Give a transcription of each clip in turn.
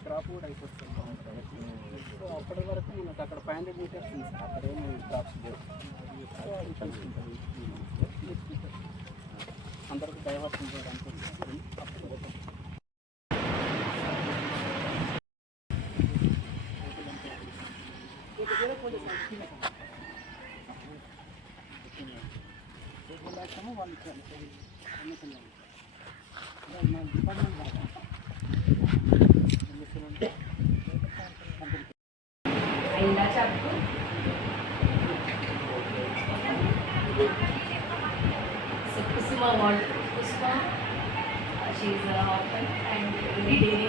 Crop కూడా అయిపోతుంది so అప్పటి వరకు మనకు అక్కడ ఫైవ్ హండ్రెడ్ మీటర్స్ ఉంది సార్ అక్కడ ఏమి క్రాప్స్ లేవు సో అది కలుసుకుంటుంది అందరికి డైవర్షన్ చేయడానికి అప్పుడు వాళ్ళు ఇచ్చారు అయిందా చెప్పు Kusuma what? Kusuma, uh, she is a orphan and very daring.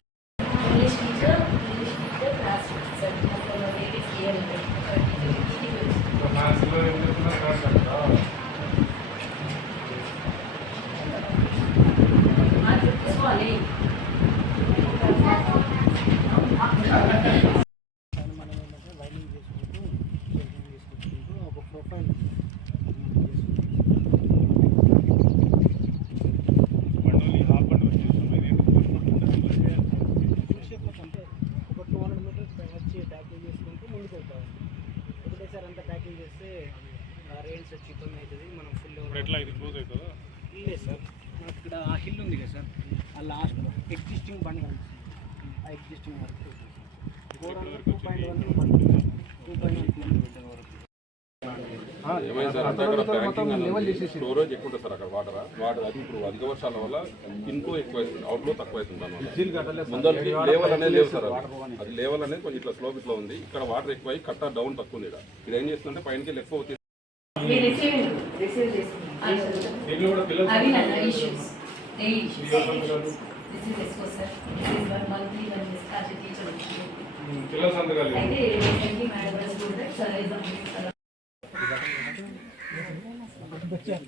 ఒకటేసారి అంతా ప్యాకింగ్ చేస్తే రెయిన్స్ వచ్చి ఇబ్బంది అవుతుంది మనం ఫుల్ ఎట్లా ఇది క్లోజ్ అవుతుందా? లేదు సార్. మనకి ఇక్కడ ఆ హిల్ ఉంది కదా సార్. ఆ లాస్ట్ ఎగ్జిస్టింగ్ బండి కనిపిస్తుంది. ఆ ఎగ్జిస్టింగ్ వరకు godown two point one two point one kilometer వరకు ఏమైంది సార్ అంటే అక్కడ బ్యాంకింగ్ అనేది స్టోరేజ్ ఎక్కువ ఉంటుంది సార్ అక్కడ వాటర్ వాటర్ అది ఇప్పుడు అధిక వర్షాల వల్ల ఇన్ఫ్లో ఎక్కువ అవుతుంది అవుట్లో తక్కువ అవుతుంది దానివల్ల ముందరికి లేవల్ అనేది లేదు సార్ అది. లేవల్ అనేది కొంచెం ఇట్లా స్లోప్ ఇట్లా ఉంది ఇక్కడ వాటర్ ఎక్కువ అయ్యి కట్ట డౌన్ తక్కువ ఉంది ఇక్కడ ఇది ఏం పైనకి ఎక్కువ అవుతుంది We received, received this. అవి నన్న issues. Daily issues. This is ESCO sir. This is one monthly one discharge teacher issue. పిల్లల సంతకాలు అయితే recently madam was told that sir is on leave. వచ్చారు